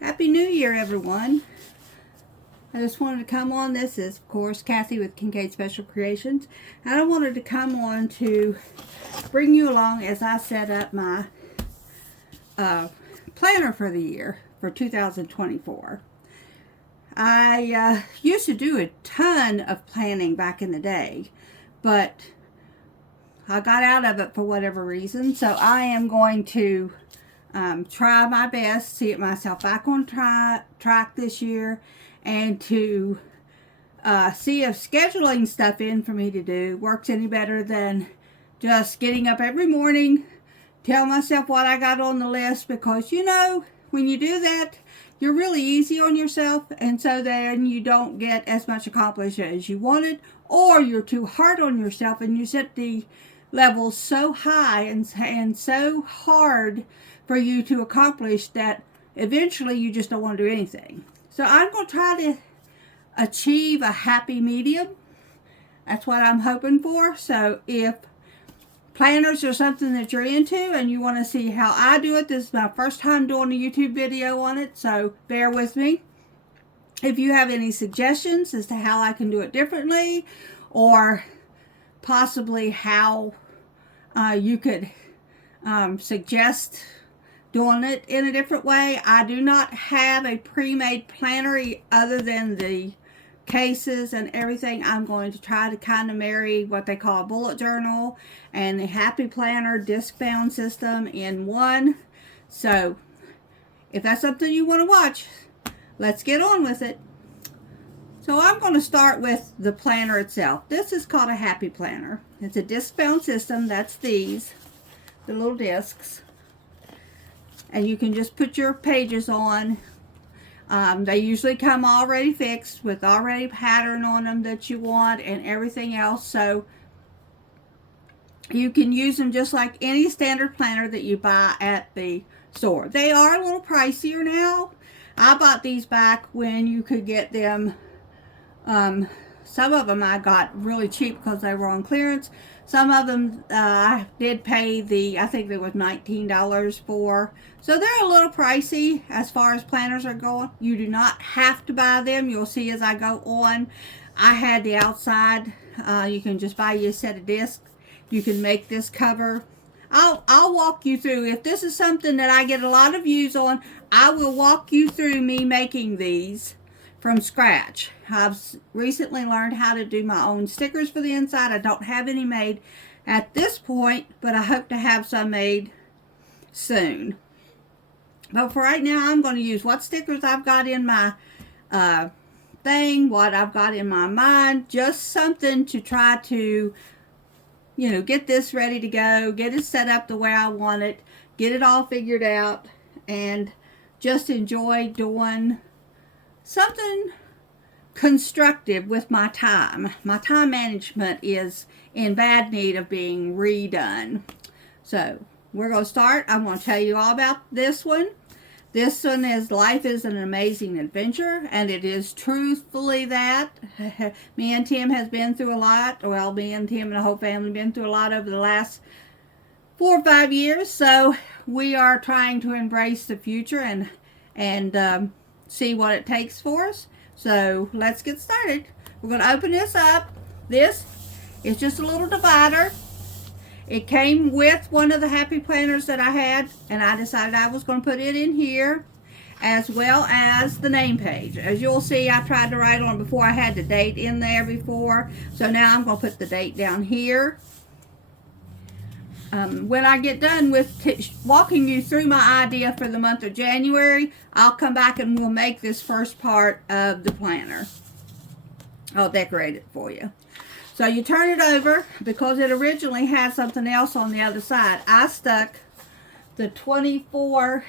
Happy New Year, everyone. I just wanted to come on. This is, of course, Kathy with Kincaid Special Creations. And I wanted to come on to bring you along as I set up my planner for the year for 2024. I used to do a ton of planning back in the day, but I got out of it for whatever reason. So I am going to try my best to get myself back on track this year, and to see if scheduling stuff in for me to do works any better than just getting up every morning, tell myself what I got on the list, because you know, when you do that, you're really easy on yourself, and so then you don't get as much accomplished as you wanted, or you're too hard on yourself and you set the levels so high and so hard for you to accomplish that eventually you just don't want to do anything. So I'm going to try to achieve a happy medium. That's what I'm hoping for. So if planners are something that you're into and you want to see how I do it, this is my first time doing a YouTube video on it, so bear with me. If you have any suggestions as to how I can do it differently, or possibly how you could suggest doing it in a different way. I do not have a pre-made planner other than the cases and everything. I'm going to try to kind of marry what they call a bullet journal and the Happy Planner disc bound system in one. So if that's something you want to watch, let's get on with it. So I'm going to start with the planner itself. This is called a Happy Planner. It's a disc bound system. That's these, the little discs. And you can just put your pages on. They usually come already fixed with already pattern on them that you want and everything else. So you can use them just like any standard planner that you buy at the store. They are a little pricier now. I bought these back when you could get them. Some of them I got really cheap because they were on clearance. Some of them I did pay I think it was $19 for. So they're a little pricey as far as planners are going. You do not have to buy them. You'll see as I go on. I had the outside. You can just buy you a set of discs. You can make this cover. I'll walk you through. If this is something that I get a lot of views on, I will walk you through me making these from scratch. I've recently learned how to do my own stickers for the inside. I don't have any made at this point, but I hope to have some made soon. But for right now, I'm going to use what stickers I've got in my thing, what I've got in my mind, just something to try to, you know, get this ready to go, get it set up the way I want it, get it all figured out, and just enjoy doing something constructive with my time. My time management is in bad need of being redone. So we're going to start. I'm going to tell you all about this one. This one is Life is an Amazing Adventure, and it is truthfully that. Me and Tim has been through a lot. Well, me and Tim and the whole family been through a lot over the last 4 or 5 years. So we are trying to embrace the future and see what it takes for us. So let's get started. We're going to open this up. This is just a little divider. It came with one of the Happy Planners that I had, and I decided I was going to put it in here, as well as the name page. As you'll see, I tried to write on it before. I had the date in there before, so now I'm going to put the date down here. When I get done with walking you through my idea for the month of January, I'll come back and we'll make this first part of the planner. I'll decorate it for you. So you turn it over, because it originally had something else on the other side. I stuck the 24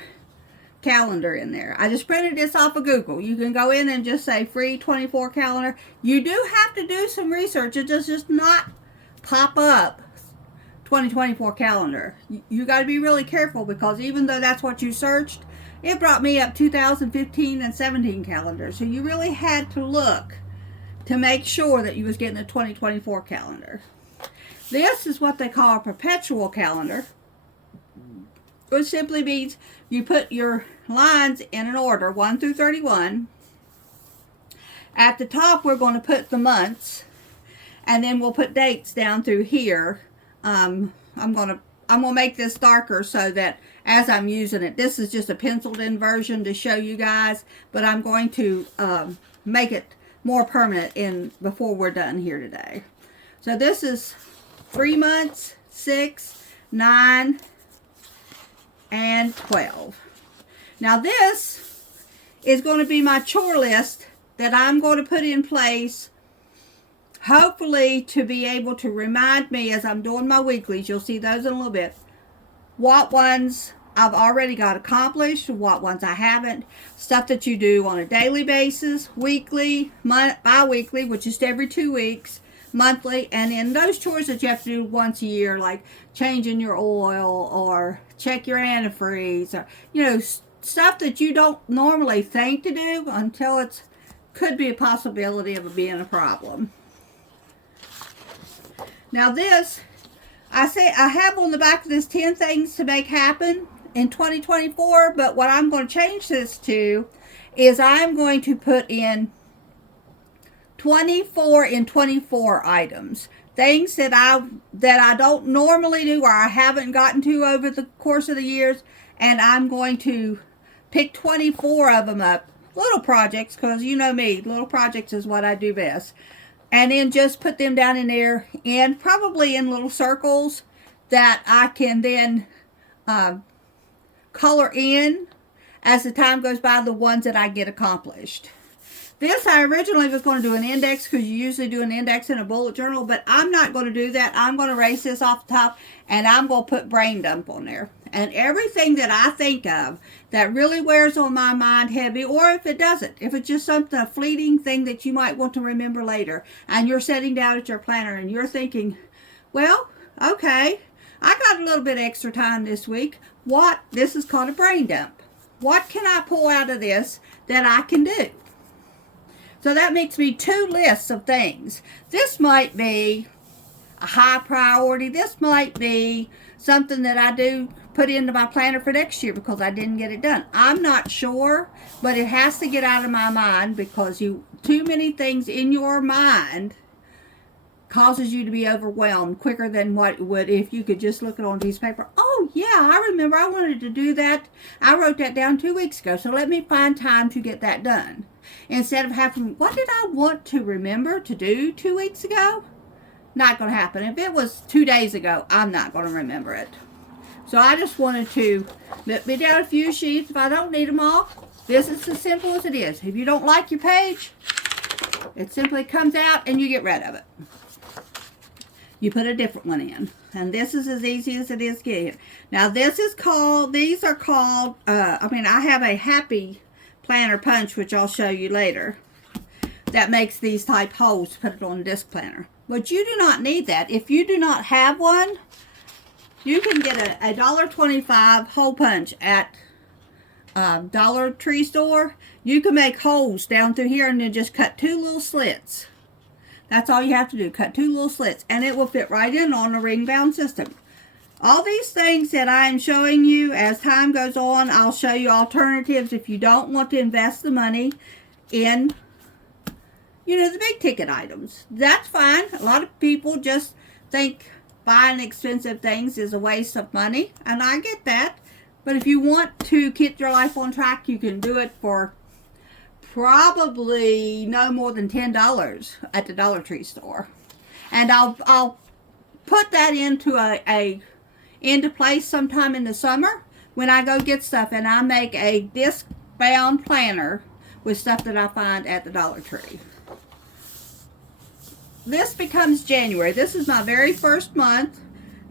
calendar in there. I just printed this off of Google. You can go in and just say free 24 calendar. You do have to do some research. It does just not pop up 2024 calendar. You got to be really careful, because even though that's what you searched, it brought me up 2015 and 17 calendar. So you really had to look to make sure that you was getting a 2024 calendar. This is what they call a perpetual calendar, which simply means you put your lines in an order, 1 through 31. At the top, we're going to put the months, and then we'll put dates down through here. I'm gonna make this darker so that as I'm using it, this is just a penciled in version to show you guys, but I'm going to make it more permanent before we're done here today. So this is 3 months, 6, 9, and 12. Now this is going to be my chore list that I'm going to put in place, hopefully to be able to remind me as I'm doing my weeklies. You'll see those in a little bit. What ones I've already got accomplished, what ones I haven't. Stuff that you do on a daily basis, weekly, bi-weekly, which is every 2 weeks, monthly, and then those chores that you have to do once a year, like changing your oil or check your antifreeze, or, you know, stuff that you don't normally think to do until it's could be a possibility of it being a problem. Now this, I have on the back of this 10 things to make happen in 2024, but what I'm going to change this to is I'm going to put in 24 in 24 items. Things that I don't normally do or I haven't gotten to over the course of the years, and I'm going to pick 24 of them up. Little projects, because you know me, little projects is what I do best. And then just put them down in there, and probably in little circles that I can then color in as the time goes by, the ones that I get accomplished. This, I originally was going to do an index, because you usually do an index in a bullet journal, but I'm not going to do that. I'm going to erase this off the top, and I'm going to put brain dump on there. And everything that I think of that really wears on my mind heavy, or if it doesn't, if it's just something, a fleeting thing that you might want to remember later, and you're sitting down at your planner and you're thinking, well, okay, I got a little bit extra time this week. This is called a brain dump. What can I pull out of this that I can do? So that makes me 2 lists of things. This might be a high priority. This might be something that I do put into my planner for next year because I didn't get it done. I'm not sure, but it has to get out of my mind, because too many things in your mind causes you to be overwhelmed quicker than what it would if you could just look at it on a piece of paper. Oh yeah, I remember I wanted to do that. I wrote that down 2 weeks ago, so let me find time to get that done. Instead of having, what did I want to remember to do 2 weeks ago? Not going to happen. If it was 2 days ago, I'm not going to remember it. So I just wanted to let me down a few sheets. If I don't need them all, this is as simple as it is. If you don't like your page, it simply comes out and you get rid of it. You put a different one in. And this is as easy as it is getting it. Now these are called, I have a happy planner punch, which I'll show you later, that makes these type holes to put it on a disc planner. But you do not need that. If you do not have one, you can get a $1.25 hole punch at Dollar Tree store. You can make holes down through here and then just cut 2 little slits. That's all you have to do. Cut 2 little slits, and it will fit right in on a ring bound system. All these things that I am showing you, as time goes on, I'll show you alternatives if you don't want to invest the money in, the big ticket items. That's fine. A lot of people just think buying expensive things is a waste of money, and I get that. But if you want to keep your life on track, you can do it for probably no more than $10 at the Dollar Tree store. And I'll put that into place sometime in the summer when I go get stuff, and I make a disc bound planner with stuff that I find at the Dollar Tree. This becomes January. This is my very first month.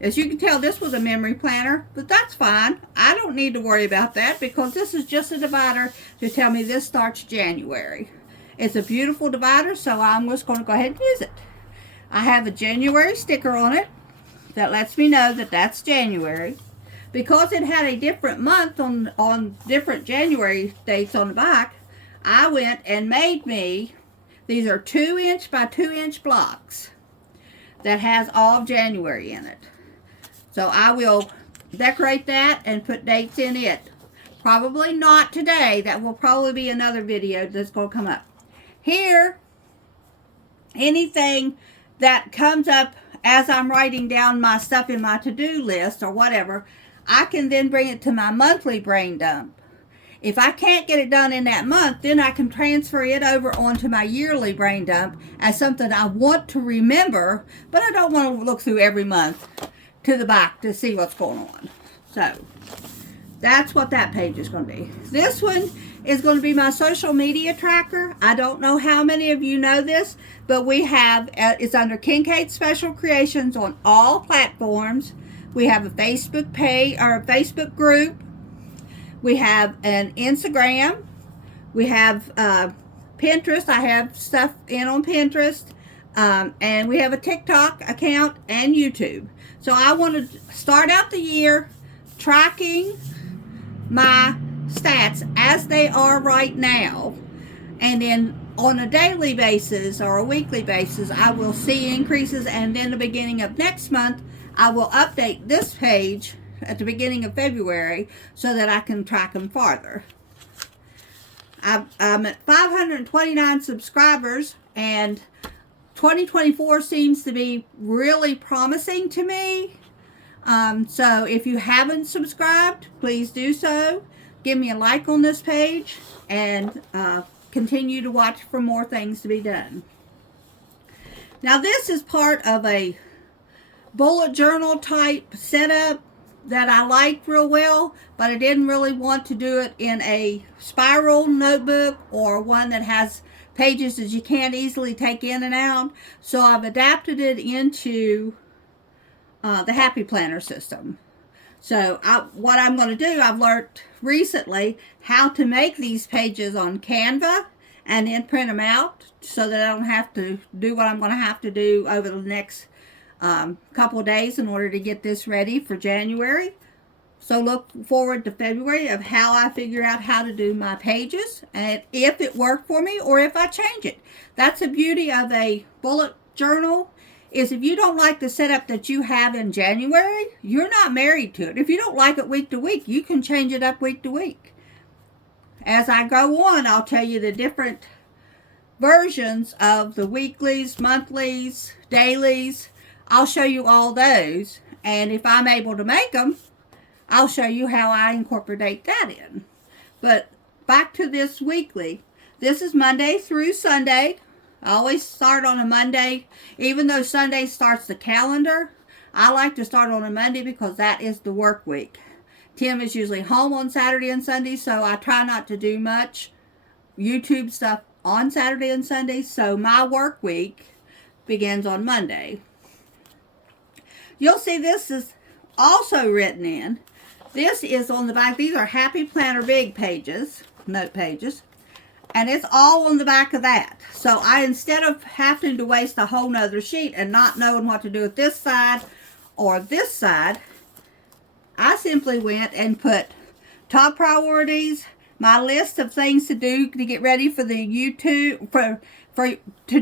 As you can tell, this was a memory planner, but that's fine. I don't need to worry about that, because this is just a divider to tell me this starts January. It's a beautiful divider, so I'm just going to go ahead and use it. I have a January sticker on it that lets me know that that's January. Because it had a different month on different January dates on the back, I went and made me, these are 2-inch by 2-inch blocks that has all of January in it. So I will decorate that and put dates in it. Probably not today. That will probably be another video that's going to come up. Here, anything that comes up as I'm writing down my stuff in my to-do list or whatever, I can then bring it to my monthly brain dump. If I can't get it done in that month, then I can transfer it over onto my yearly brain dump as something I want to remember, but I don't want to look through every month to the back to see what's going on. So that's what that page is going to be. This one is going to be my social media tracker. I don't know how many of you know this, but we have, it's under Kincaid Special Creations on all platforms. We have a Facebook page or a Facebook group. We have an Instagram. We have Pinterest. I have stuff in on Pinterest. And we have a TikTok account and YouTube. So I want to start out the year tracking my stats as they are right now. And then on a daily basis or a weekly basis, I will see increases. And then the beginning of next month, I will update this page at the beginning of February so that I can track them farther. I'm at 529 subscribers, and 2024 seems to be really promising to me. So if you haven't subscribed, please do so. Give me a like on this page and continue to watch for more things to be done. Now this is part of a bullet journal type setup that I liked real well, but I didn't really want to do it in a spiral notebook or one that has pages that you can't easily take in and out. So I've adapted it into the Happy Planner system. So what I'm going to do, I've learned recently how to make these pages on Canva and then print them out so that I don't have to do what I'm going to have to do over the next couple of days in order to get this ready for January. So look forward to February of how I figure out how to do my pages and if it worked for me or if I change it. That's the beauty of a bullet journal, is if you don't like the setup that you have in January, you're not married to it. If you don't like it week to week, you can change it up week to week. As I go on, I'll tell you the different versions of the weeklies, monthlies, dailies. I'll show you all those, and if I'm able to make them, I'll show you how I incorporate that in. But back to this weekly. This is Monday through Sunday. I always start on a Monday. Even though Sunday starts the calendar, I like to start on a Monday because that is the work week. Tim is usually home on Saturday and Sunday, so I try not to do much YouTube stuff on Saturday and Sunday. So my work week begins on Monday. You'll see this is also written in. This is on the back. These are Happy Planner Big pages, note pages. And it's all on the back of that. So I, instead of having to waste a whole nother sheet and not knowing what to do with this side or this side, I simply went and put top priorities, my list of things to do to get ready for the YouTube, to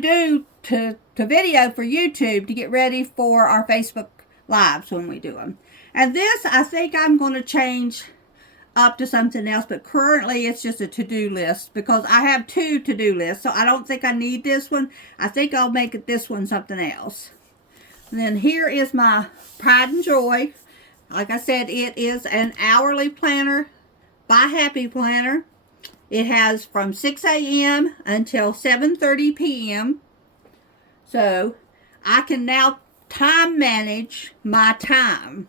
video for YouTube to get ready for our Facebook Lives when we do them. And this, I think I'm going to change up to something else, but currently it's just a to-do list because I have two to-do lists, so I don't think I need this one. I think I'll make this one something else. And then here is my Pride and Joy. Like I said, it is an hourly planner by Happy Planner. It has from 6 a.m. until 7:30 p.m. So I can now time manage my time.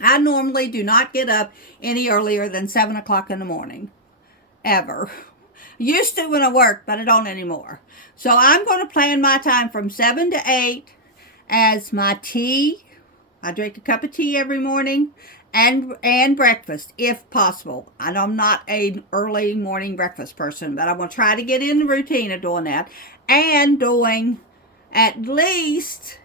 I normally do not get up any earlier than 7 o'clock in the morning, ever. Used to when I worked, but I don't anymore. So I'm going to plan my time from 7 to 8 as my tea. I drink a cup of tea every morning, and breakfast if possible. I know I'm not an early morning breakfast person, but I'm going to try to get in the routine of doing that and doing at least,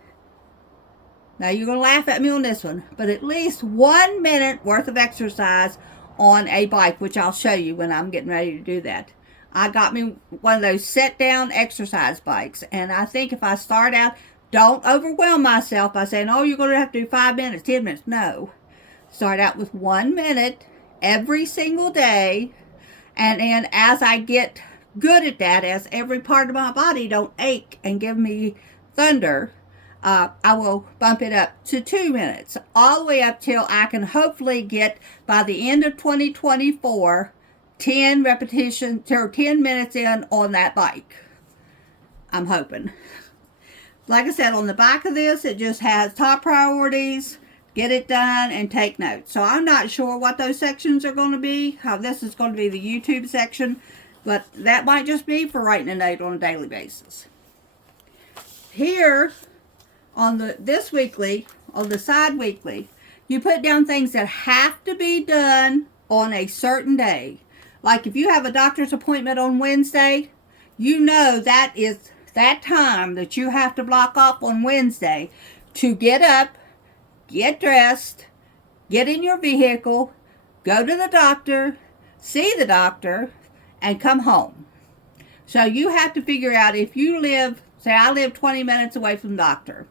now you're going to laugh at me on this one, but at least 1 minute worth of exercise on a bike, which I'll show you when I'm getting ready to do that. I got me one of those sit down exercise bikes, and I think if I start out, don't overwhelm myself by saying, oh, you're going to have to do 5 minutes, 10 minutes. No. Start out with 1 minute every single day. And then as I get good at that, as every part of my body don't ache and give me thunder, I will bump it up to 2 minutes, all the way up till I can hopefully get, by the end of 2024, 10 repetitions or 10 minutes in on that bike. I'm hoping. Like I said, on the back of this, it just has top priorities, get it done, and take notes. So I'm not sure what those sections are going to be. How this is going to be the YouTube section, but that might just be for writing a note on a daily basis. Here on this weekly, on the side weekly, you put down things that have to be done on a certain day. Like if you have a doctor's appointment on Wednesday, you know that is that time that you have to block off on Wednesday to get up, get dressed, get in your vehicle, go to the doctor, see the doctor, and come home. So you have to figure out, if you live, say I live 20 minutes away from the doctor.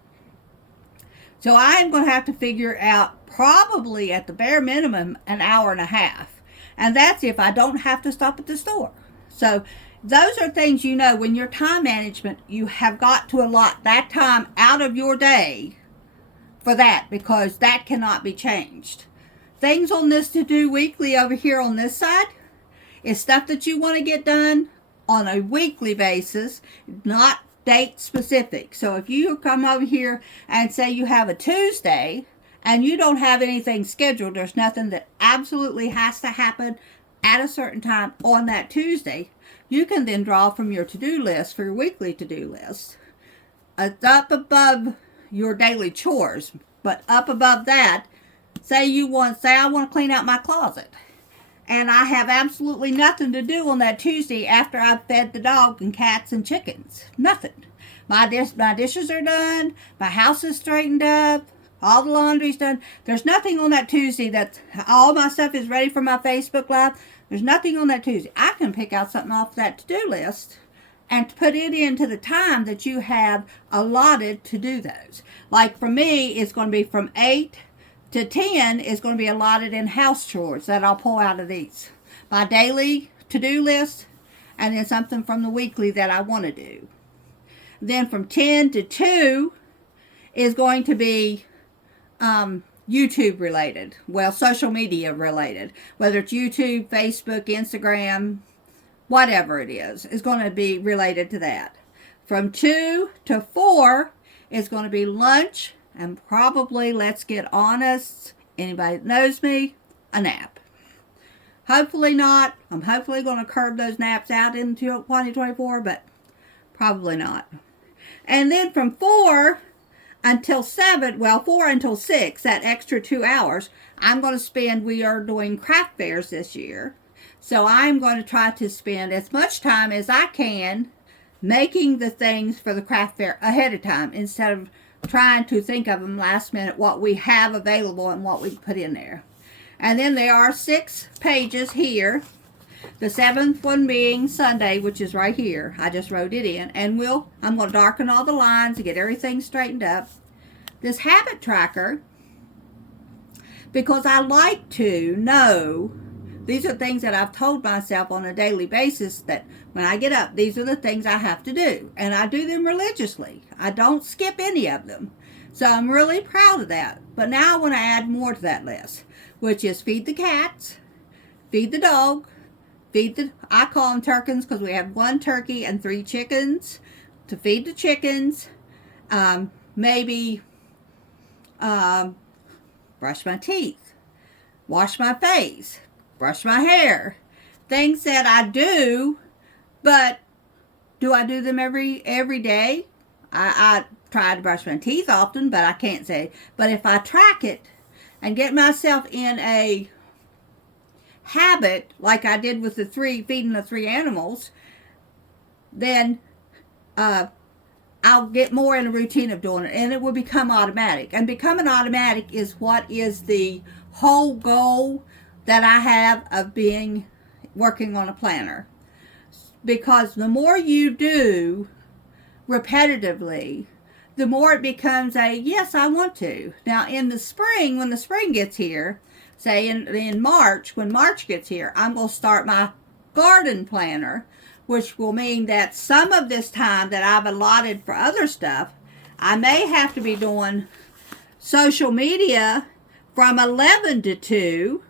So I'm going to have to figure out, probably at the bare minimum, an hour and a half. And that's if I don't have to stop at the store. So those are things, you know, when your time management, you have got to allot that time out of your day for that, because that cannot be changed. Things on this to-do weekly over here on this side is stuff that you want to get done on a weekly basis, not date specific. So if you come over here and say you have a Tuesday and you don't have anything scheduled, there's nothing that absolutely has to happen at a certain time on that Tuesday, you can then draw from your to-do list for your weekly to-do list. It's up above your daily chores, but up above that, say I want to clean out my closet, and I have absolutely nothing to do on that Tuesday after I've fed the dog and cats and chickens. Nothing. My dishes are done, my house is straightened up, all the laundry's done. There's nothing on that Tuesday that all my stuff is ready for my Facebook Live. There's nothing on that Tuesday. I can pick out something off that to-do list and put it into the time that you have allotted to do those. Like for me, it's going to be from 8 to 10 is going to be allotted in house chores that I'll pull out of these. My daily to-do list, and then something from the weekly that I want to do. Then from 10 to 2 is going to be YouTube related. Well, social media related. Whether it's YouTube, Facebook, Instagram, whatever it is going to be related to that. From 2 to 4 is going to be lunch, and probably, let's get honest, anybody that knows me, a nap. Hopefully not. I'm hopefully going to curb those naps out into 2024, but probably not. And then from 4 until 7, well, 4 until 6, that extra 2 hours, I'm going to spend, we are doing craft fairs this year. So I'm going to try to spend as much time as I can making the things for the craft fair ahead of time, instead of trying to think of them last minute, what we have available and what we put in there. And then there are 6 pages here. The 7th one being Sunday, which is right here. I just wrote it in. And I'm going to darken all the lines and get everything straightened up. This habit tracker, because I like to know, these are things that I've told myself on a daily basis, that when I get up, these are the things I have to do. And I do them religiously. I don't skip any of them. So I'm really proud of that. But now I want to add more to that list, which is feed the cats, feed the dog, I call them turkeys because we have 1 turkey and 3 chickens. To feed the chickens, maybe brush my teeth, wash my face, brush my hair. Things that I do, but do I do them every day? I try to brush my teeth often, but I can't say. But if I track it and get myself in a habit, like I did with feeding the 3 animals, then I'll get more in a routine of doing it, and it will become automatic. And becoming automatic is what is the whole goal that I have of working on a planner. Because the more you do repetitively, the more it becomes yes, I want to. Now in the spring, when the spring gets here, say in March, when March gets here, I'm going to start my garden planner, which will mean that some of this time that I've allotted for other stuff, I may have to be doing social media from 11 to 2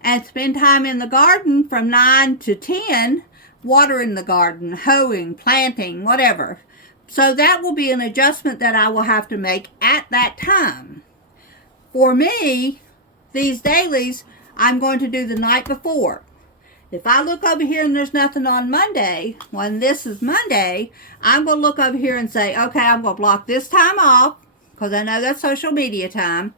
and spend time in the garden from 9 to 10, watering the garden, hoeing, planting, whatever. So that will be an adjustment that I will have to make at that time. For me, these dailies, I'm going to do the night before. If I look over here and there's nothing on Monday, when this is Monday, I'm going to look over here and say, okay, I'm going to block this time off because I know that's social media time.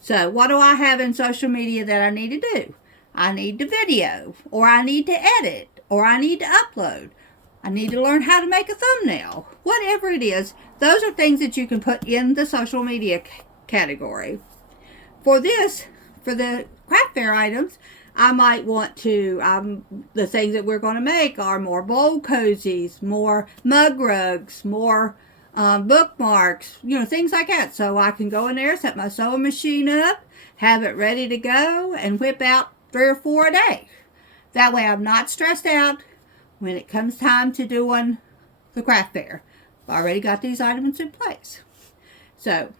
So what do I have in social media that I need to do? I need to video, or I need to edit, or I need to upload. I need to learn how to make a thumbnail. Whatever it is, those are things that you can put in the social media category. For this, for the craft fair items, I might want to, the things that we're going to make are more bowl cozies, more mug rugs, more bookmarks, things like that. So I can go in there, set my sewing machine up, have it ready to go, and whip out 3 or 4 a day. That way I'm not stressed out when it comes time to doing the craft fair. I've already got these items in place. So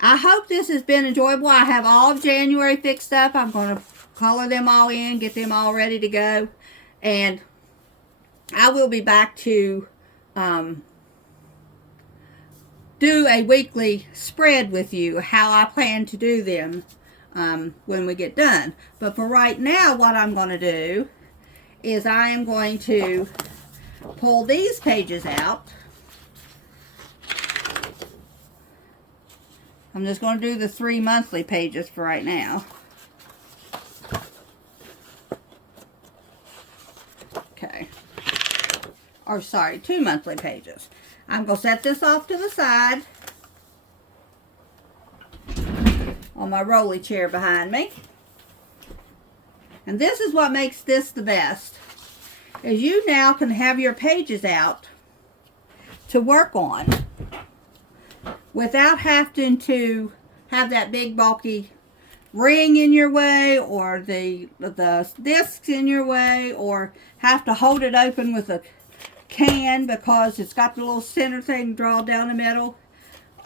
I hope this has been enjoyable. I have all of January fixed up. I'm going to color them all in, get them all ready to go. And I will be back to do a weekly spread with you, how I plan to do them when we get done. But for right now, what I'm going to do is I am going to pull these pages out. I'm just going to do the 3 monthly pages for right now. Okay. Or sorry, 2 monthly pages. I'm going to set this off to the side on my rolly chair behind me. And this is what makes this the best, is you now can have your pages out to work on without having to have that big bulky ring in your way, or the discs in your way, or have to hold it open with a can because it's got the little center thing drawn down the middle.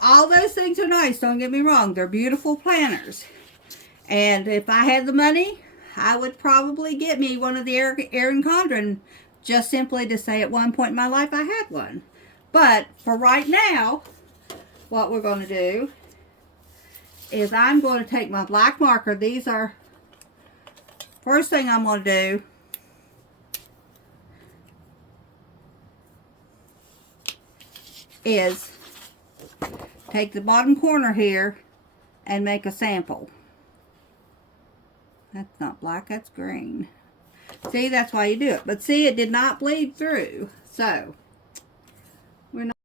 All those things are nice, don't get me wrong. They're beautiful planners. And if I had the money, I would probably get me one of the Erin Condren, just simply to say at one point in my life I had one. But for right now, what we're going to do is I'm going to take my black marker. These are, first thing I'm going to do is take the bottom corner here and make a sample. That's not black, that's green. See, that's why you do it. But see, it did not bleed through. So, we're not.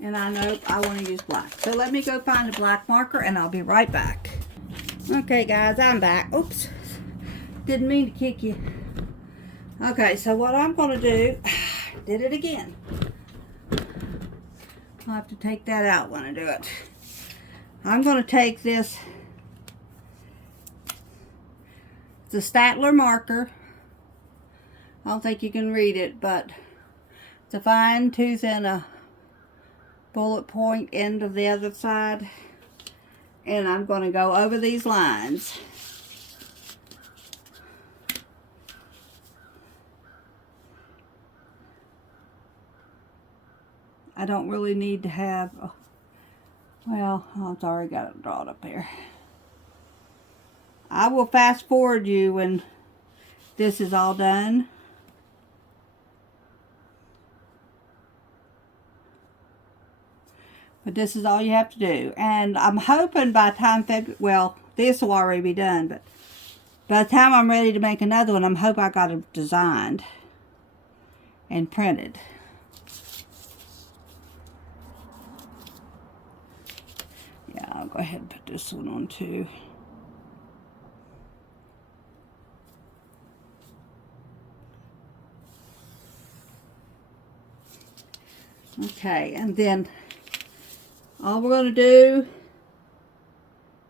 And I know I want to use black. So let me go find a black marker and I'll be right back. Okay guys, I'm back. Oops. Didn't mean to kick you. Okay, so what I'm going to do, did it again. I'll have to take that out when I do it. I'm going to take this, the Staedtler marker. I don't think you can read it, but it's a fine tooth and a bullet point end of the other side. And I'm going to go over these lines. I don't really need to have, well, I've already got it drawn up there. I will fast forward you when this is all done. But this is all you have to do. And I'm hoping by the time February, well, this will already be done, but by the time I'm ready to make another one, I'm hoping I got it designed and printed. Yeah, I'll go ahead and put this one on too. Okay, and then all we're going to do,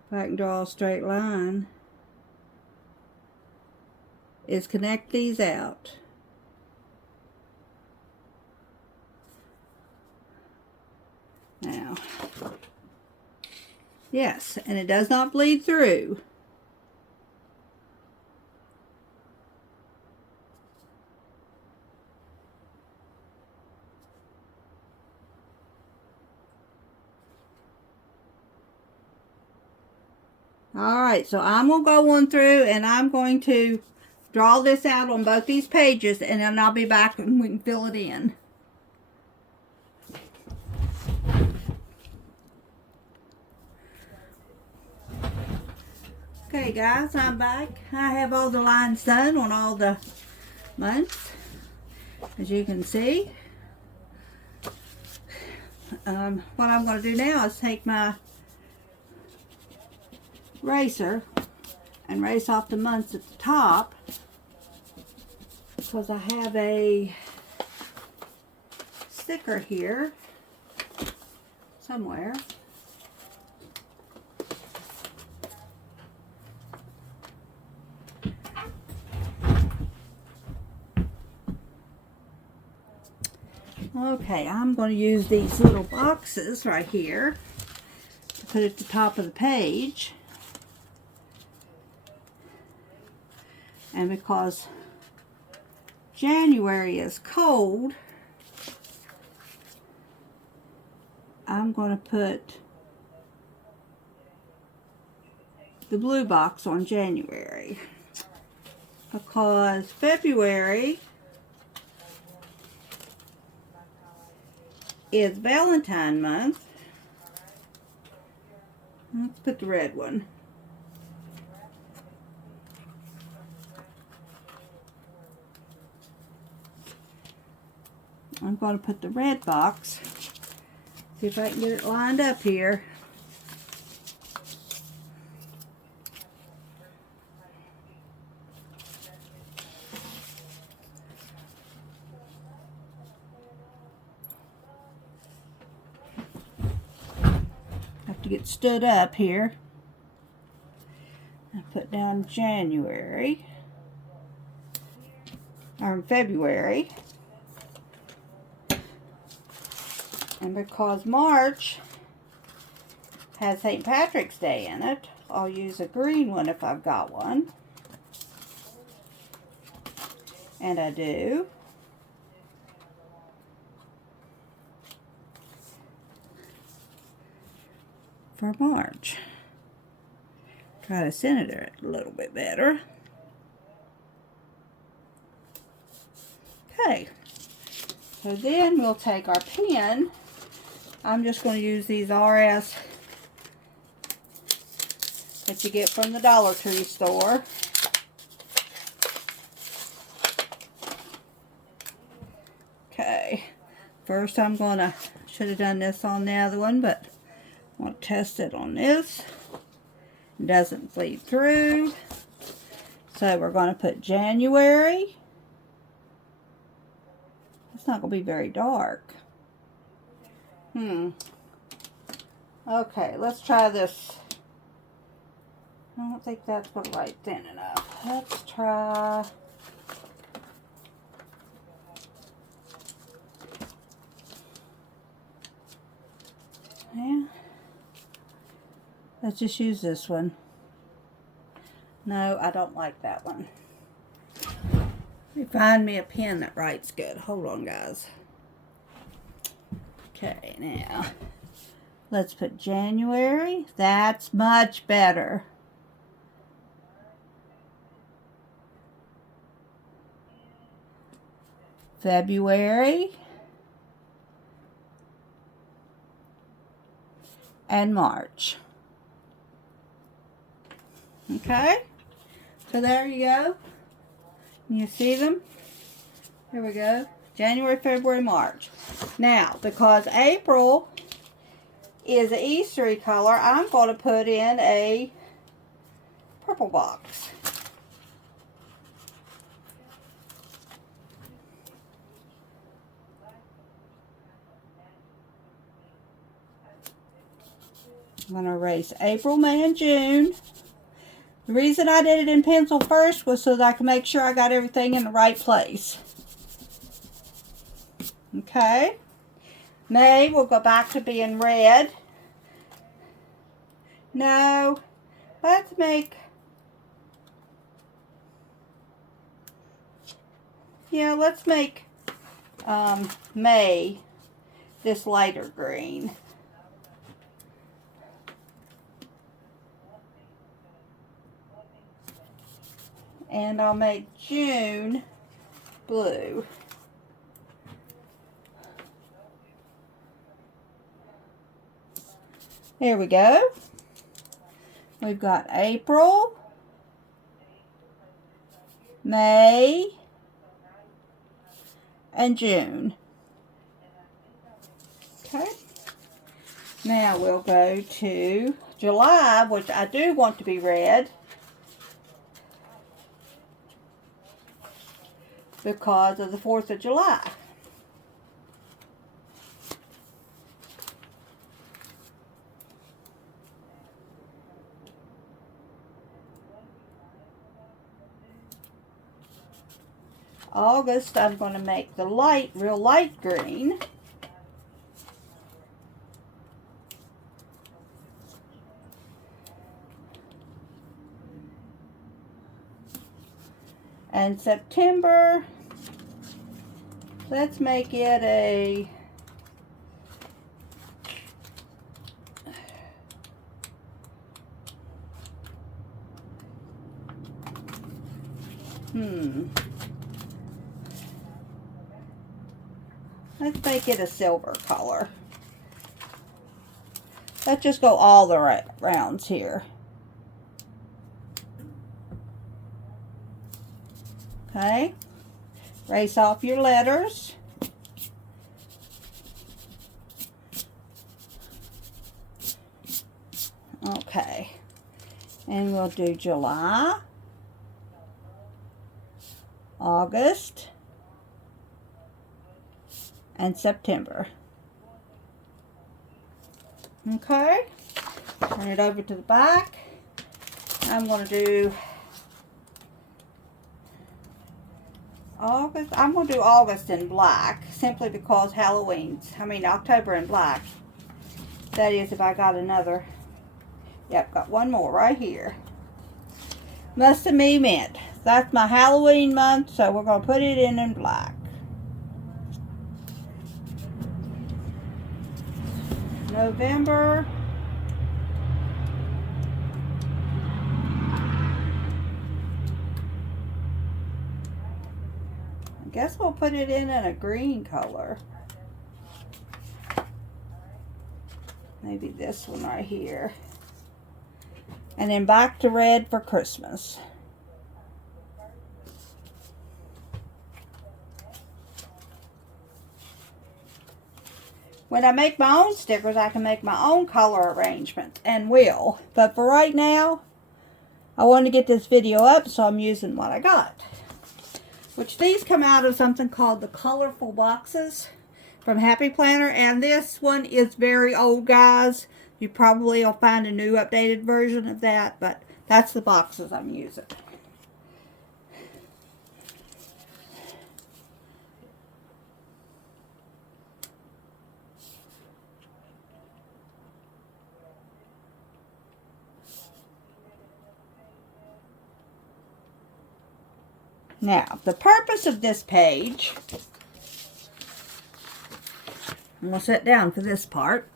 if I can draw a straight line, is connect these out. Now, yes, and it does not bleed through. Alright, so I'm going to go on through and I'm going to draw this out on both these pages, and then I'll be back and we can fill it in. Okay guys, I'm back. I have all the lines done on all the months, as you can see. What I'm going to do now is take my eraser and erase off the months at the top, because I have a sticker here somewhere. Okay, I'm going to use these little boxes right here to put at the top of the page. And because January is cold, I'm going to put the blue box on January. Because February is Valentine month. Let's put the red one. I'm going to put the red box. See if I can get it lined up here. Have to get stood up here. I put down January, or February. And because March has St. Patrick's Day in it, I'll use a green one if I've got one. And I do. For March. Try to center it a little bit better. Okay. So then we'll take our pen. I'm just going to use these RS that you get from the Dollar Tree store. Okay. First I'm going to, should have done this on the other one, but I want to test it on this. It doesn't bleed through. So we're going to put January. It's not going to be very dark. Okay, let's try this. I don't think that's going to write thin enough. Let's try... Yeah. Let's just use this one. No, I don't like that one. Let me find me a pen that writes good. Hold on, guys. Okay, now let's put January. That's much better. February. And March. Okay, so there you go. You see them? Here we go. January, February, March. Now, because April is an Eastery color, I'm going to put in a purple box. I'm going to erase April, May, and June. The reason I did it in pencil first was so that I could make sure I got everything in the right place. Okay. May will go back to being red. No, let's make, let's make May this lighter green. And I'll make June blue. There we go. We've got April, May, and June. Okay. Now we'll go to July, which I do want to be red because of the 4th of July. August, I'm going to make the real light green. And September, let's make it a let's make it a silver color. Let's just go all the rounds here. Okay, erase off your letters. Okay, and we'll do July, August, and September. Okay, turn it over to the back. I'm going to do August. I'm going to do August in black simply because October in black. That is, if I got another. Yep, got one more right here. Must have me mint. That's my Halloween month, so we're going to put it in black. November. I guess we'll put it in a green color. Maybe this one right here. And then back to red for Christmas. When I make my own stickers, I can make my own color arrangement, and will. But for right now, I want to get this video up, so I'm using what I got. Which these come out of something called the Colorful Boxes from Happy Planner. And this one is very old, guys. You probably will find a new updated version of that, but that's the boxes I'm using. Now, the purpose of this page, I'm going to sit down for this part,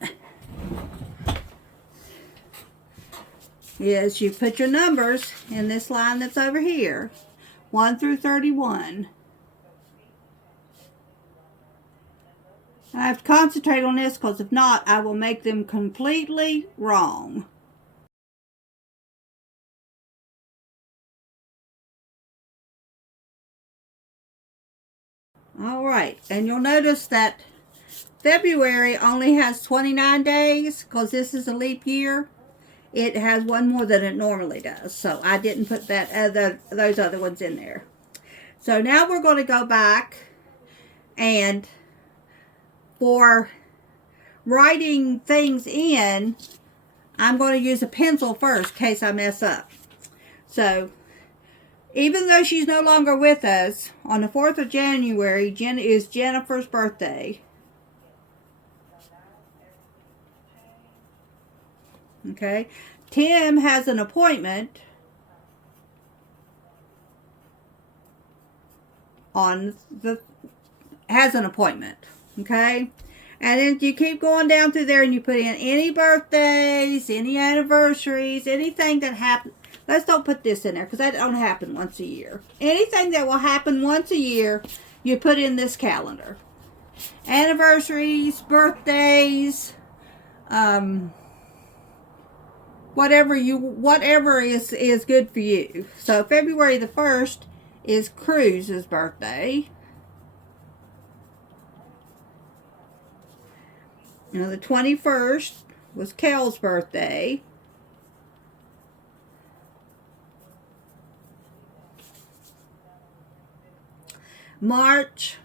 is you put your numbers in this line that's over here, 1 through 31. I have to concentrate on this because if not, I will make them completely wrong. Alright, and you'll notice that February only has 29 days because this is a leap year. It has one more than it normally does, so I didn't put those other ones in there. So now we're going to go back, and for writing things in, I'm going to use a pencil first in case I mess up. So, even though she's no longer with us, on the 4th of January is Jennifer's birthday. Okay. Tim has an appointment has an appointment. Okay. And then you keep going down through there and you put in any birthdays, any anniversaries, anything that happened. Let's don't put this in there because that don't happen once a year. Anything that will happen once a year, you put in this calendar. Anniversaries, birthdays, whatever is good for you. So February the 1st is Cruz's birthday. You know, the 21st was Kel's birthday. March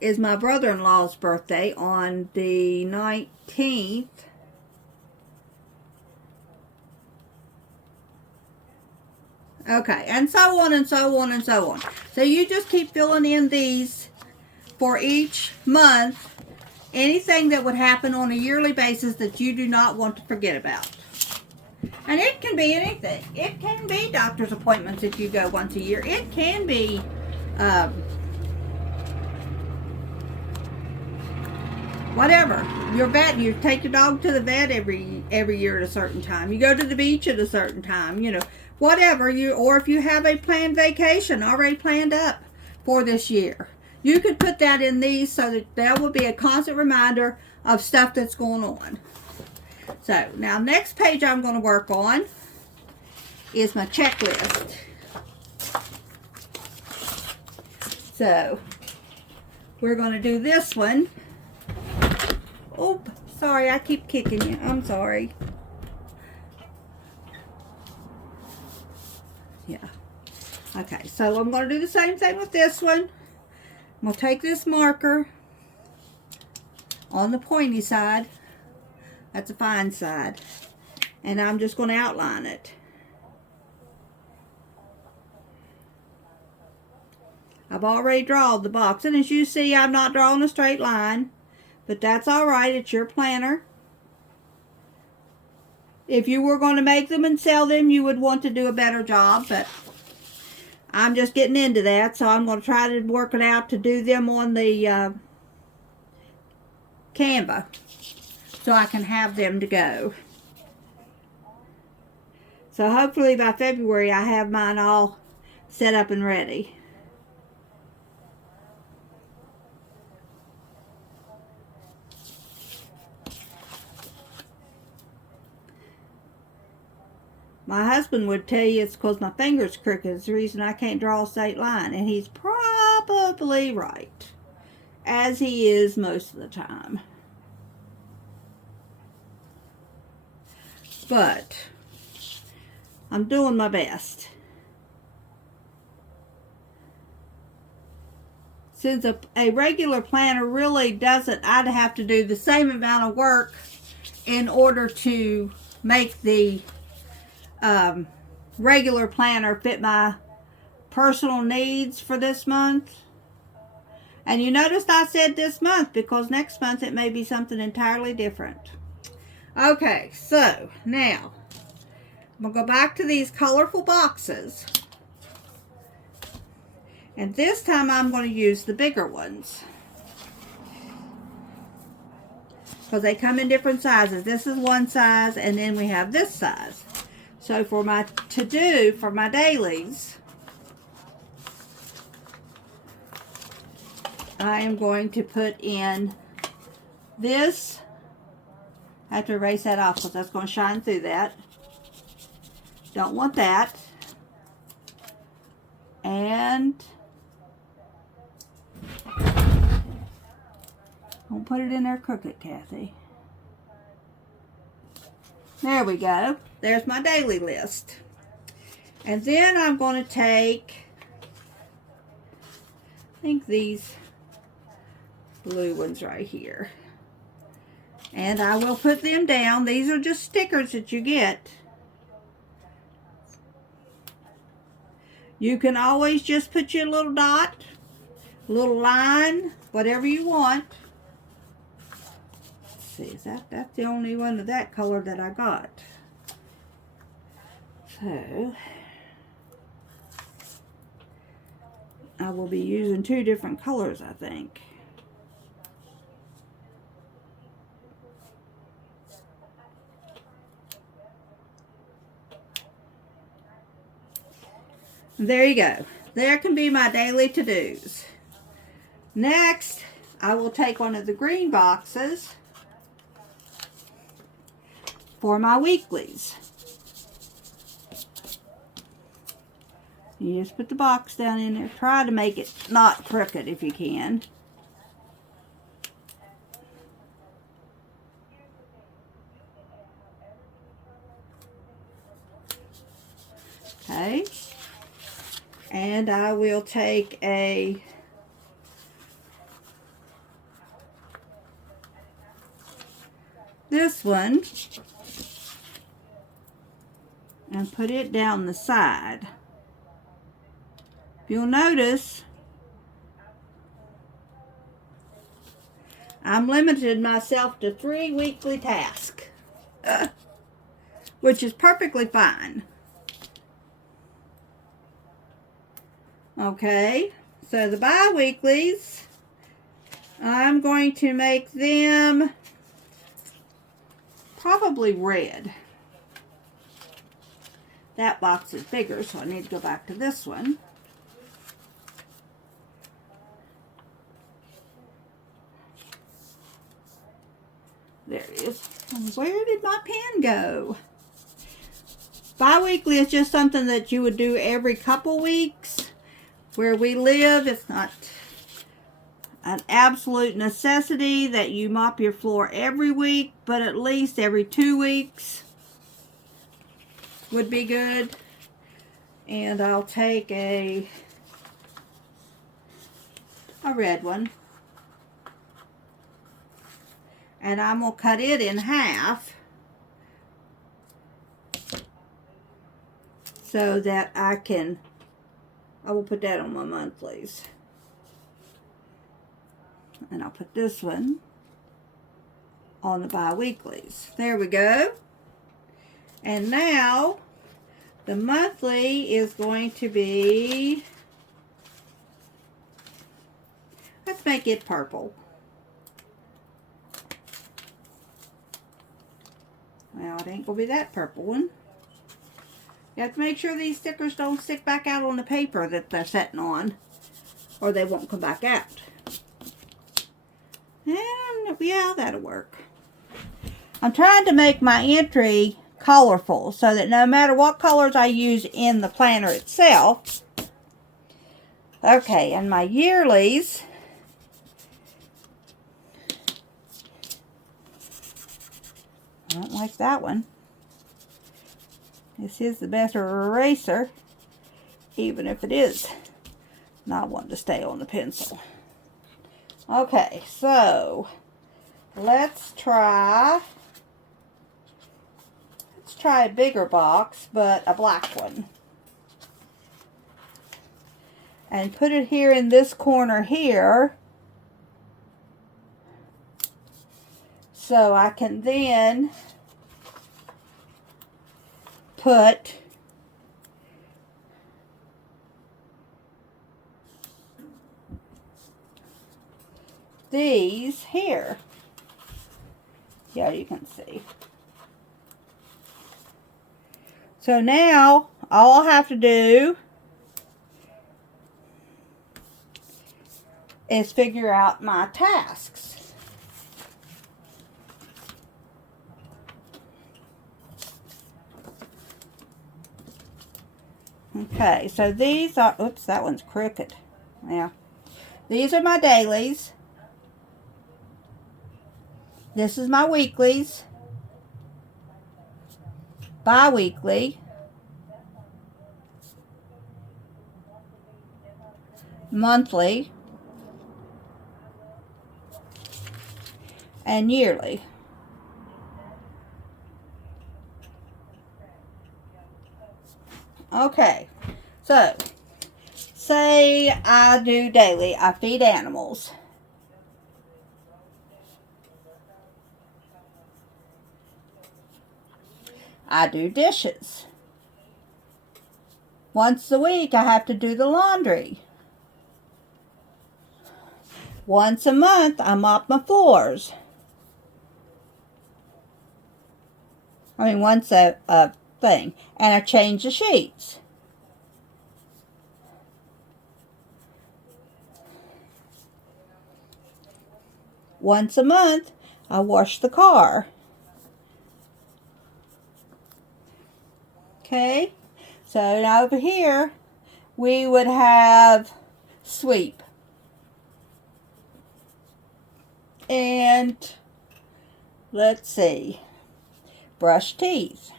is my brother-in-law's birthday on the 19th. Okay, and so on and so on and so on. So you just keep filling in these for each month, anything that would happen on a yearly basis that you do not want to forget about. And it can be anything. It can be doctor's appointments if you go once a year. It can be whatever. Your vet, you take your dog to the vet every year at a certain time. You go to the beach at a certain time, you know, whatever or if you have a planned vacation already planned up for this year. You could put that in these so that there will be a constant reminder of stuff that's going on. So, now next page I'm going to work on is my checklist. So, we're going to do this one. Oh, sorry, I keep kicking you. I'm sorry. Yeah. Okay, so I'm going to do the same thing with this one. I'm going to take this marker on the pointy side. That's a fine side. And I'm just going to outline it. I've already drawn the box. And as you see, I'm not drawing a straight line. But that's alright. It's your planner. If you were going to make them and sell them, you would want to do a better job. But I'm just getting into that. So I'm going to try to work it out to do them on the Canva. So I can have them to go. So hopefully by February I have mine all set up and ready. My husband would tell you it's because my finger's crooked. It's the reason I can't draw a straight line. And he's probably right. As he is most of the time. But I'm doing my best. Since a regular planner really doesn't, I'd have to do the same amount of work in order to make the regular planner fit my personal needs for this month. And you noticed I said this month because next month it may be something entirely different. Okay, so now I'm going to go back to these colorful boxes. And this time I'm going to use the bigger ones. Because they come in different sizes. This is one size and then we have this size. So for my to-do, for my dailies, I am going to put in this. I have to erase that off because that's going to shine through that. Don't want that. And don't put it in there crooked, Kathy. There we go. There's my daily list. And then I'm going to take, I think these blue ones right here. And I will put them down. These are just stickers that you get. You can always just put your little dot, little line, whatever you want. Let's see, that's the only one of that color that I got. So I will be using 2 different colors, I think. There you go. There can be my daily to-dos. Next, I will take one of the green boxes for my weeklies. You just put the box down in there. Try to make it not crooked if you can. Okay. And I will take this one and put it down the side. If you'll notice, I'm limited myself to 3 weekly tasks, which is perfectly fine. Okay, so the bi-weeklies, I'm going to make them probably red. That box is bigger, so I need to go back to this one. There it is. Where did my pen go? Bi-weekly is just something that you would do every couple weeks. Where we live, it's not an absolute necessity that you mop your floor every week, but at least every 2 weeks would be good. And I'll take a red one. And I'm going to cut it in half so that I will put that on my monthlies. And I'll put this one on the bi-weeklies. There we go. And now the monthly is going to be, let's make it purple. Well, it ain't going to be that purple one. You have to make sure these stickers don't stick back out on the paper that they're setting on, or they won't come back out. And yeah, that'll work. I'm trying to make my entry colorful so that no matter what colors I use in the planner itself. Okay, and my yearlies. I don't like that one. This is the better eraser, even if it is not wanting to stay on the pencil. Okay, so let's try a bigger box, but a black one. And put it here in this corner here, so I can then put these here. Yeah, you can see. So now all I have to do is figure out my tasks. Okay, so these are, oops, that one's crooked. Yeah. These are my dailies. This is my weeklies. Bi-weekly. Monthly. And yearly. Okay, so say I do daily. I feed animals. I do dishes. Once a week, I have to do the laundry. Once a month, I mop my floors. I mean, once a thing. And I change the sheets. Once a month, I wash the car. Okay? So now over here, we would have sweep. And let's see, brush teeth.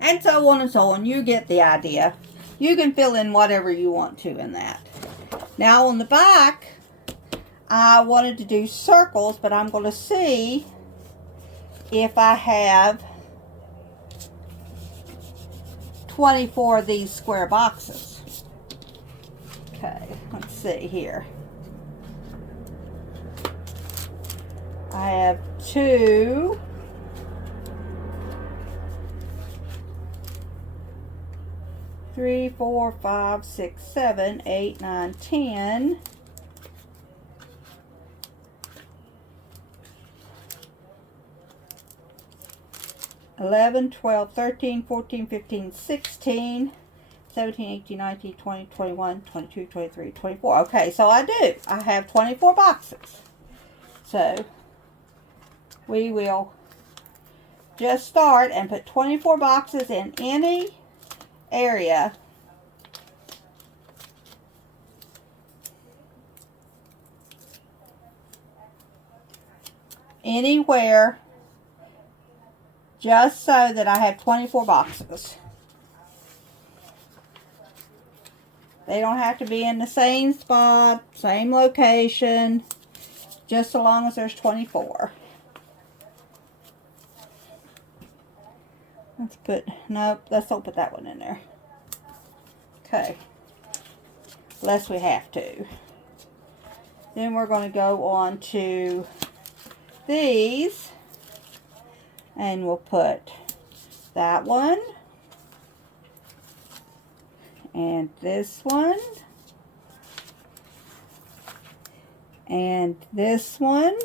And so on and so on. You get the idea. You can fill in whatever you want to in that. Now on the back, I wanted to do circles, but I'm going to see if I have 24 of these square boxes. Okay, let's see here. I have 2, 3, 4, 5, 6, 7, 8, 9, 10. 11, 12, 13, 14, 15, 16, 17, 18, 19, 20, 21, 22, 23, 24. Okay, so I do. I have 24 boxes. So we will just start and put 24 boxes in any area anywhere, just so that I have 24 boxes. They don't have to be in the same spot, same location, just so long as there's 24. Let's put, nope, let's don't put that one in there. Okay, unless we have to. Then we're going to go on to these, and we'll put that one, and this one, and this one.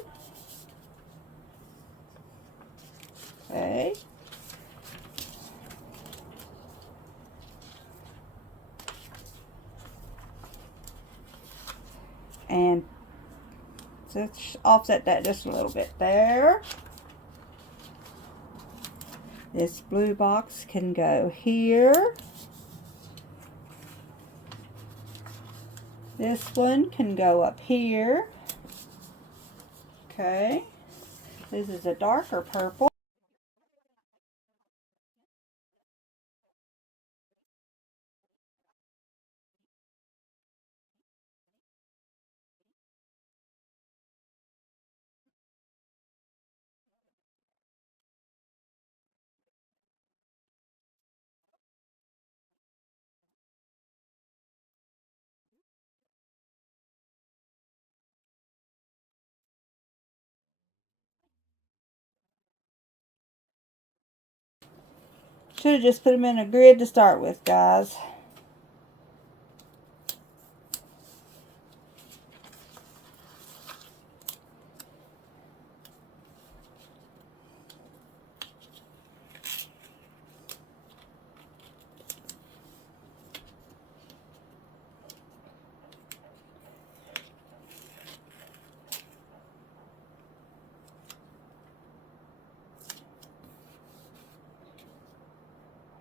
Okay. And let's offset that just a little bit there. This blue box can go here. This one can go up here. Okay. This is a darker purple. Should have just put them in a grid to start with, guys.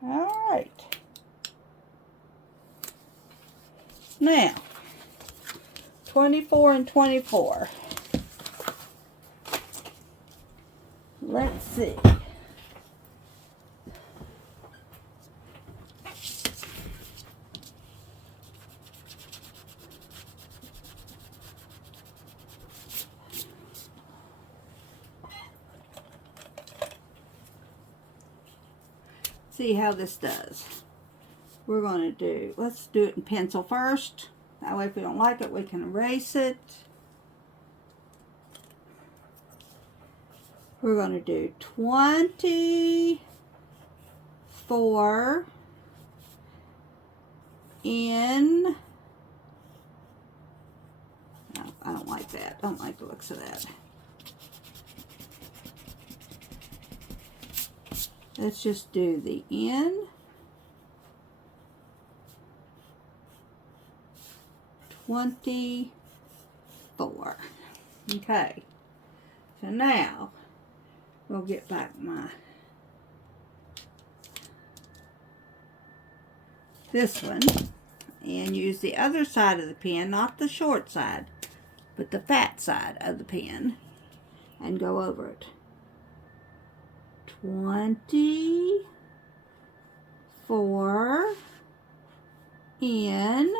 All right. Now, 24 and 24. Let's see. see how this does. We're going to do, let's do it in pencil first. That way if we don't like it, we can erase it. We're going to do 24 in, no, I don't like that. I don't like the looks of that. Let's just do the in. 24. Okay. So now we'll get back this one and use the other side of the pen, not the short side, but the fat side of the pen, and go over it. 24 in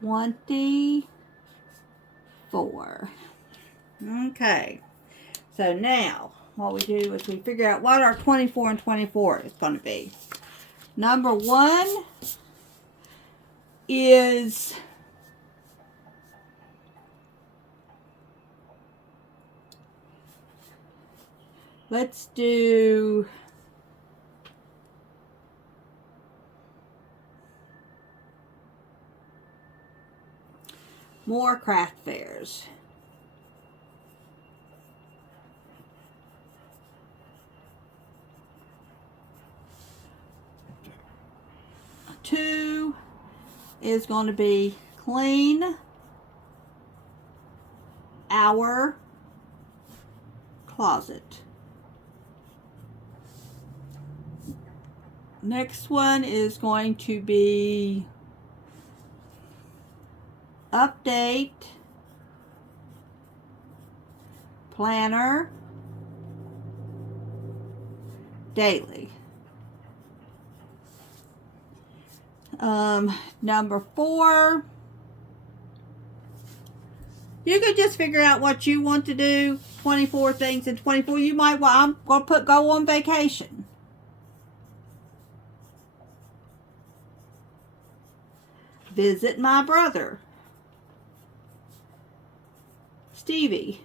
24. Okay, so now what we do is we figure out what our 24 and 24 is going to be. Number one is let's do more craft fairs. Two is going to be clean our closet. Next one is going to be update planner daily. Number 4, you could just figure out what you want to do. 24 things in 24. You might want, I'm going to put go on vacation. Visit my brother, Stevie.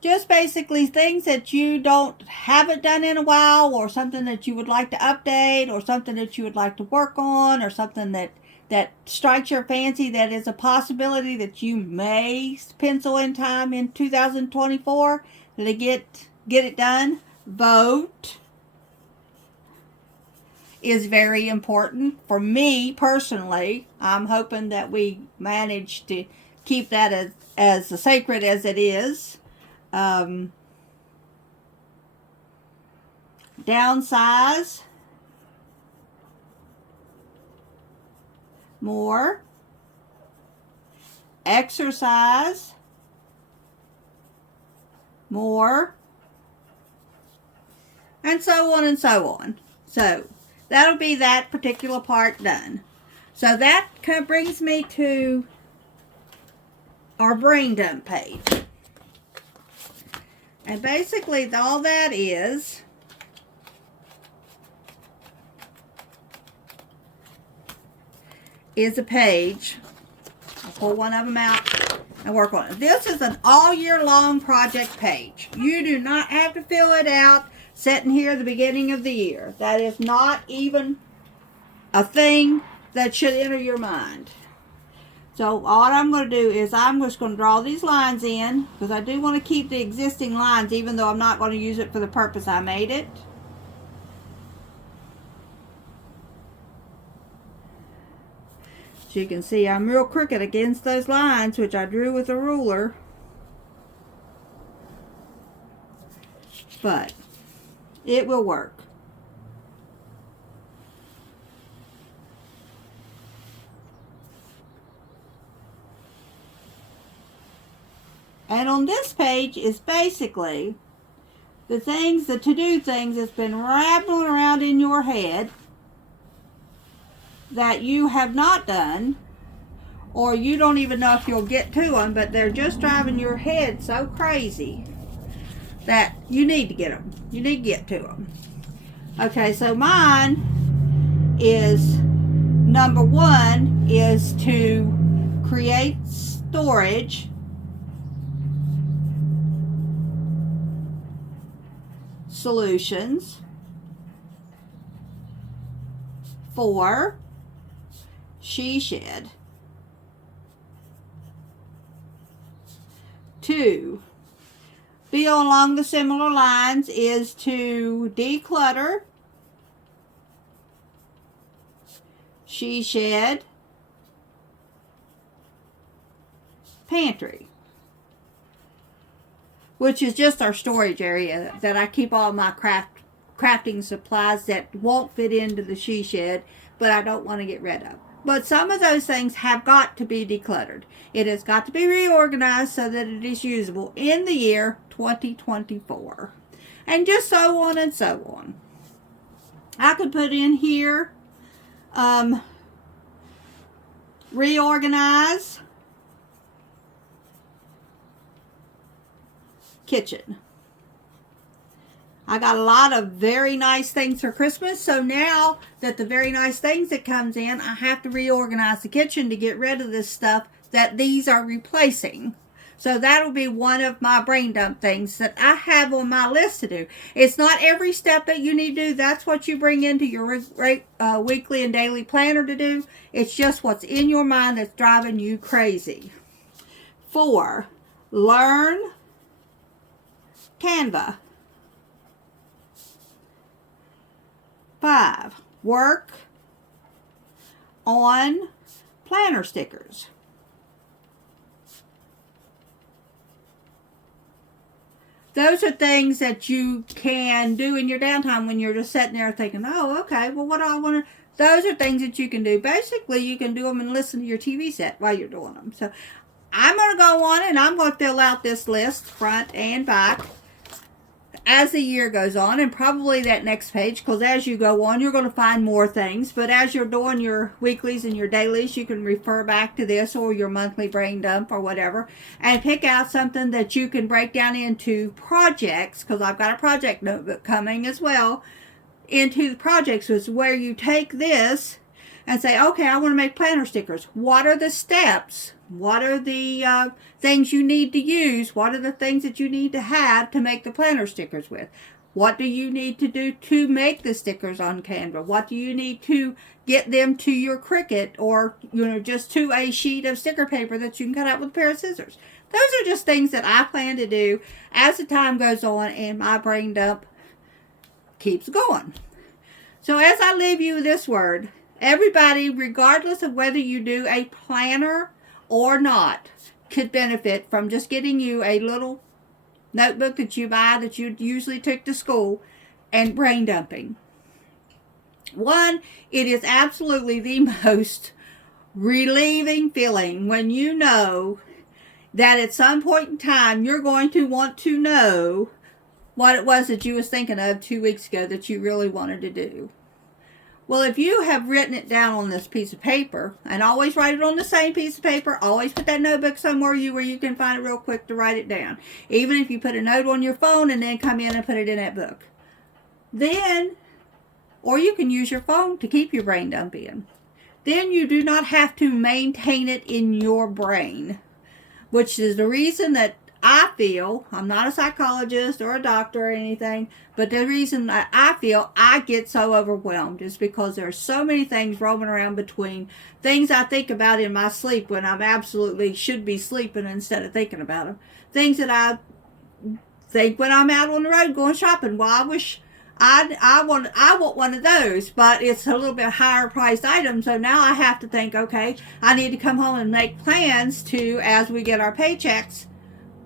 Just basically things that you haven't done in a while, or something that you would like to update, or something that you would like to work on, or something that strikes your fancy that is a possibility that you may pencil in time in 2024 to get it done. Vote is very important for me personally. I'm hoping that we manage to keep that as sacred as it is. Downsize more, exercise more, and so on and so on. So that'll be that particular part done. So that kind of brings me to our brain dump page. And basically all that is a page. I'll pull one of them out and work on it. This is an all year long project page. You do not have to fill it out sitting here at the beginning of the year. That is not even a thing that should enter your mind. So all I'm going to do is I'm just going to draw these lines in, because I do want to keep the existing lines even though I'm not going to use it for the purpose I made it. So you can see I'm real crooked against those lines, which I drew with a ruler. But it will work. And on this page is basically the things, the to-do things that's been rattling around in your head that you have not done, or you don't even know if you'll get to them, but they're just driving your head so crazy that you need to get them. You need to get to them. Okay, so mine is, number one is to create storage solutions for She Shed. 2, feel along the similar lines is to declutter She Shed pantry, which is just our storage area that I keep all my crafting supplies that won't fit into the She Shed, but I don't want to get rid of. But some of those things have got to be decluttered. It has got to be reorganized so that it is usable in the year 2024. And just so on and so on. I could put in here, reorganize kitchen. I got a lot of very nice things for Christmas, so now that the very nice things that comes in, I have to reorganize the kitchen to get rid of this stuff that these are replacing. So that'll be one of my brain dump things that I have on my list to do. It's not every step that you need to do. That's what you bring into your weekly and daily planner to do. It's just what's in your mind that's driving you crazy. 4, learn Canva. 5, work on planner stickers. Those are things that you can do in your downtime when you're just sitting there thinking, oh, okay, well, what do I want to... Those are things that you can do. Basically, you can do them and listen to your TV set while you're doing them. So I'm going to go on and I'm going to fill out this list, front and back, as the year goes on, and probably that next page, because as you go on, you're going to find more things. But as you're doing your weeklies and your dailies, you can refer back to this or your monthly brain dump or whatever, and pick out something that you can break down into projects, because I've got a project notebook coming as well, into the projects, is where you take this and say, okay, I want to make planner stickers. What are the steps? What are the things you need to use? What are the things that you need to have to make the planner stickers with? What do you need to do to make the stickers on Canva? What do you need to get them to your Cricut, or just to a sheet of sticker paper that you can cut out with a pair of scissors? Those are just things that I plan to do as the time goes on and my brain dump keeps going. So as I leave you with this word, everybody, regardless of whether you do a planner or not, could benefit from just getting you a little notebook that you buy that you usually took to school and brain dumping. 1, it is absolutely the most relieving feeling when you know that at some point in time you're going to want to know what it was that you was thinking of 2 weeks ago that you really wanted to do. Well, if you have written it down on this piece of paper, and always write it on the same piece of paper, always put that notebook somewhere where you can find it real quick to write it down. Even if you put a note on your phone and then come in and put it in that book. Then, or you can use your phone to keep your brain dump in. Then you do not have to maintain it in your brain, which is the reason that I feel, I'm not a psychologist or a doctor or anything, but the reason that I feel I get so overwhelmed is because there are so many things roaming around between things I think about in my sleep when I'm absolutely should be sleeping instead of thinking about them. Things that I think when I'm out on the road going shopping. Well, I wish I want one of those, but it's a little bit higher priced item. So now I have to think, okay, I need to come home and make plans to, as we get our paychecks,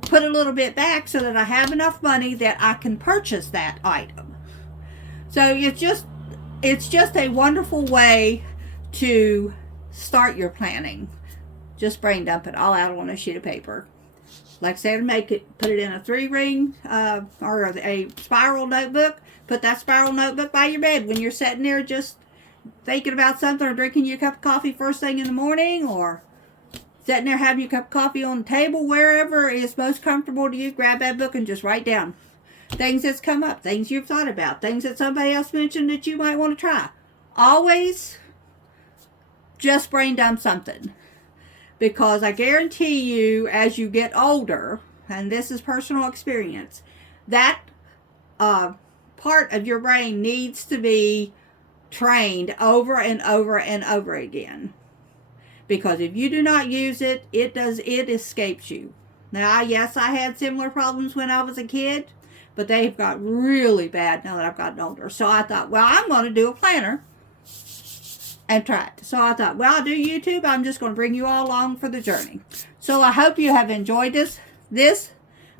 put a little bit back so that I have enough money that I can purchase that item. So it's just a wonderful way to start your planning. Just brain dump it all out on a sheet of paper. Like I said, put it in a 3-ring or a spiral notebook. Put that spiral notebook by your bed when you're sitting there just thinking about something or drinking your cup of coffee first thing in the morning, or sitting there having your cup of coffee on the table, wherever is most comfortable to you. Grab that book and just write down things that's come up, things you've thought about, things that somebody else mentioned that you might want to try. Always just brain dump something. Because I guarantee you, as you get older, and this is personal experience, that part of your brain needs to be trained over and over and over again. Because if you do not use it, it escapes you. Now, yes, I had similar problems when I was a kid, but they've got really bad now that I've gotten older. So I thought, well, I'm going to do a planner and try it. So I thought, well, I'll do YouTube. I'm just going to bring you all along for the journey. So I hope you have enjoyed this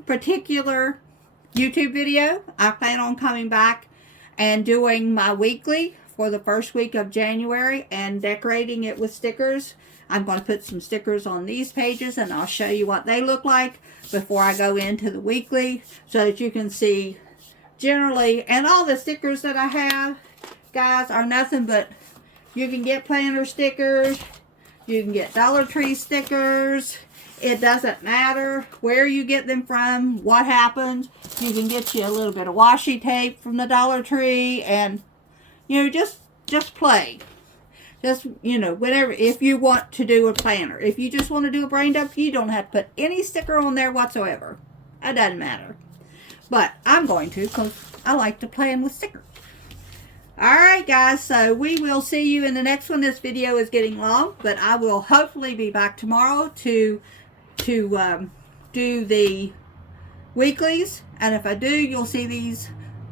particular YouTube video. I plan on coming back and doing my weekly for the first week of January and decorating it with stickers. I'm going to put some stickers on these pages, and I'll show you what they look like before I go into the weekly, so that you can see generally. And all the stickers that I have, guys, are nothing but, you can get planner stickers, you can get Dollar Tree stickers. It doesn't matter where you get them from, what happens. You can get you a little bit of washi tape from the Dollar Tree, and just play. Just, whatever. If you want to do a planner, if you just want to do a brain dump, you don't have to put any sticker on there whatsoever. It doesn't matter. But I'm going to, because I like to plan with stickers. Alright guys, so we will see you in the next one. This video is getting long, but I will hopefully be back tomorrow to do the weeklies. And if I do, you'll see these.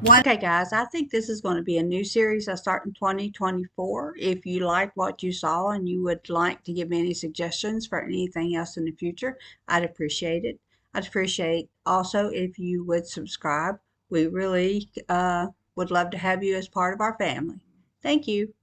Okay guys, I think this is going to be a new series I start in 2024. If you like what you saw and you would like to give me any suggestions for anything else in the future, I'd appreciate it. I'd appreciate also if you would subscribe. We really would love to have you as part of our family. Thank you.